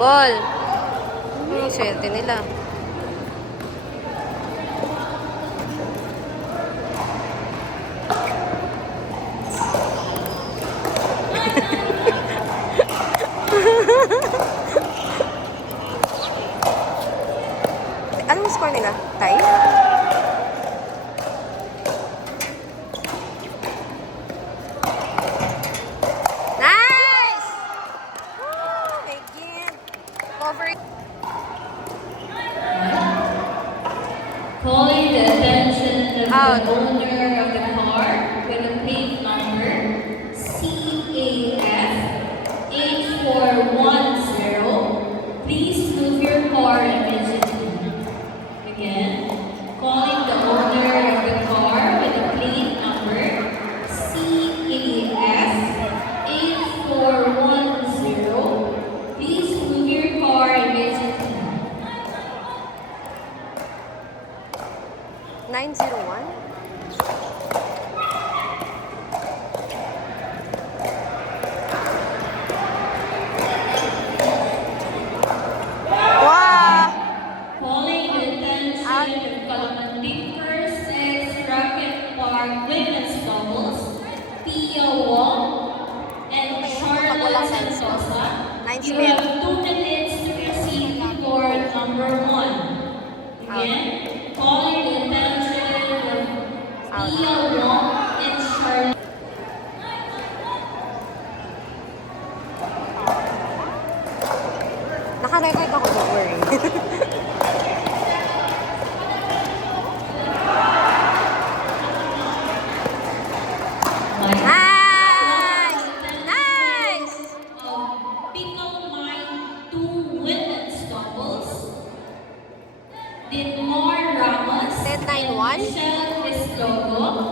Ball. Swerte nila. Anong score nila? Tie? Nice! Woo! Again. Cover it. Calling the attention of Out. the owner of the car with a plate number CAF 8410. Please move your car immediately. Again, calling the owner of the car with a plate number CAF 8410. Please move your car immediately. 901? Wow! Calling the attention of Kalamandig First Sex Rocket Park Women's Doubles, Pia Wong and Charlotte Santosa. You have 2 minutes to proceed to court number 1. Again, calling the attention of Pia Wong and Charlotte. Naka-record ako, don't worry. Nice! Nice! Pickle Mine 2 Women's Doubles. Dinmar Ramos, Deadline 1? Michelle Estrogo.